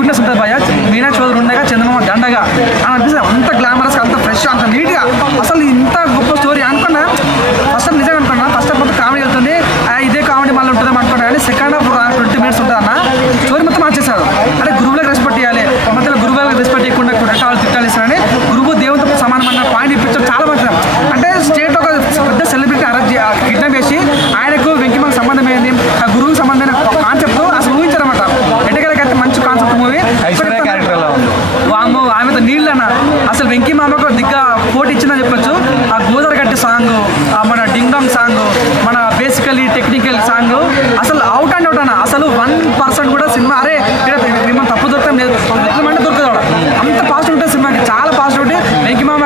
Cuteness ఉంటుంది భయ. మీనాక్షి చౌదరి ఉండగా చంద్రబాబు దండగా అని అనిపిస్తుంది. అంత గ్లామరస్, అంత ఫ్రెష్, అంత నీట్గా. అసలు ఇంత గొప్ప స్టోరీ అనుకున్నా ఫస్ట్ నిజంగా అనుకున్నా. ఫస్ట్ మొత్తం కామెడీ వెళ్తుంది, ఇదే కామెడీ మళ్ళీ ఉంటుందేమో అనుకున్నా. కానీ సెకండ్ హాఫ్ 20 minutes ఉంటుంది అన్న, స్టోరీ మొత్తం మార్చేశాడు. అంటే గురువులకు రెస్పెక్ట్ ఇవ్వాలి, మధ్యలో గురువులకు రెస్పెక్ట్ ఇవ్వకుండా రకాలు తిట్టాలి ఇస్తారని గురువు దేవునితో సమానం అన్న పాయింట్ ఇప్పించడం చాలా మంచిది. అంటే స్టేట్ ఒక పెద్ద సెలబ్రిటీ అరెస్ట్ కిడ్నాప్ చేసి ఆయనకు వెంకిమాకు సంబంధం ఏంది, ఆ గురువుకి సంబంధమైన కాన్సెప్ట్ అసలు ఊహించారన్నమాట. ఎటగలకైతే మంచి కాన్సెప్ట్ మూవీ. ఆమెతో నీళ్ళన్న అసలు వెంకీ మామకు దిగ్గా పోటీ ఇచ్చిందని చెప్పొచ్చు. ఆ గోదావరి గట్టి సాంగ్, మన డింగాంగ్ సాంగ్, మన బేసికలీ టెక్నికల్ సాంగ్ అసలు అవుట్ అండ్ అవుట్ అన్న. అసలు 1% కూడా సినిమా అరే మిమ్మల్ని తప్పు దొరకడం లేదు అంటే దొరకదు. అంత పాజిటివ్ ఉంటుంది సినిమాకి, చాలా పాజిటివిటీ. వెంకీ మామ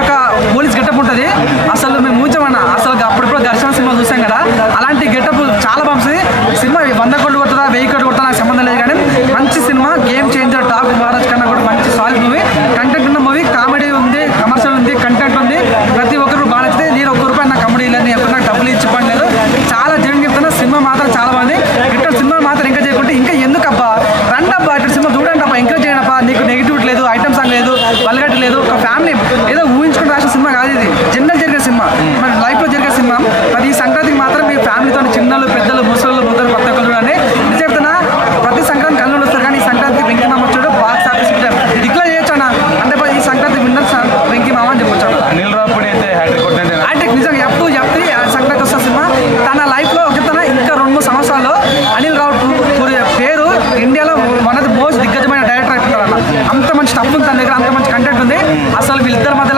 పోలీస్ గెటప్ ఉంటుంది. అసలు మేము ఊహించామన్నా. అసలు అప్పుడప్పుడు ఘర్షణ సినిమా చూసాం కదా, అలాంటి గెటప్ చాలా బాగుంది. సినిమా 100 కోట్లు కొడుతుందా 1000 కోట్లు కొడుతుందా నాకు సంబంధం లేదు, కానీ మంచి cinema. Game changer, top Maharaj కన్నా కూడా మంచి సాలిడ్ మూవీ. కంటెంట్ ఉన్న మూవీ, కామెడీ ఉంది, కమర్షియల్ ఉంది, కంటెంట్ ఉంది. ప్రతి ఒక్కరు బాగా నచ్చితే. నేను ₹1 నాకు కామెడీ లేని ఎప్పుడు నాకు డబ్బులు ఇచ్చి పడలేదు. చాలా జనం చెప్తున్నా, సినిమా మాత్రం చాలా బాగుంది. ఇట్లా సినిమా మాత్రం ఎంకరేజ్ చేయకుంటే ఇంకా ఎందుకు అబ్బా, రండి అబ్బా ఇట్లా సినిమా చూడండి అబ్బా, ఎంకరేజ్ చేయండి అబ్బా. నీకు నెగిటివిటీ లేదు, ఐటమ్ సాంగ్ లేదు, వల్గట్టి లేదు. ఒక ఫ్యామిలీ ఏదో ఊహించుకుని రాసిన సినిమా కాదు ఇది, జనరల్ జరిగే సినిమా, మన లైఫ్లో జరిగే సినిమా. ప్రతి సంక్రాంతికి మాత్రం మీ ఫ్యామిలీతో చిన్నలు పెద్దలు ముసలు ముద్దలు కొత్త ఒక్కరు చూడండి. ఇది చెప్తున్నా, ప్రతి సంక్రాంతి కళ్ళు వస్తారు, కానీ ఈ సంక్రాంతి వెంకీ మామ వచ్చాడు బాక్స్ ఆఫీస్ డిక్లేర్ చేయొచ్చు అన్న. అంటే ఈ సంక్రాంతి విన్నర్ వెంకీ మామ అని చెప్పొచ్చు. అనిల్ రావుపూడి అయితే హ్యాట్రిక్ నిజంగా చెప్తే సంక్రాంతి వస్తున్న సినిమా. తన లైఫ్లో చెప్తున్నా ఇంకా 2-3 సంవత్సరాల్లో అనిల్ రావుపూడి పేరు ఇండియాలో వన్ ఆఫ్ ది మోస్ట్ దిగ్గజమైన డైరెక్టర్ అయిపోతారన్న. అంత మంచి స్టఫ్ ఉంది తన దగ్గర, అంత మంచి కంటెంట్ ఉంది. అసలు వీళ్ళిద్దరి మధ్య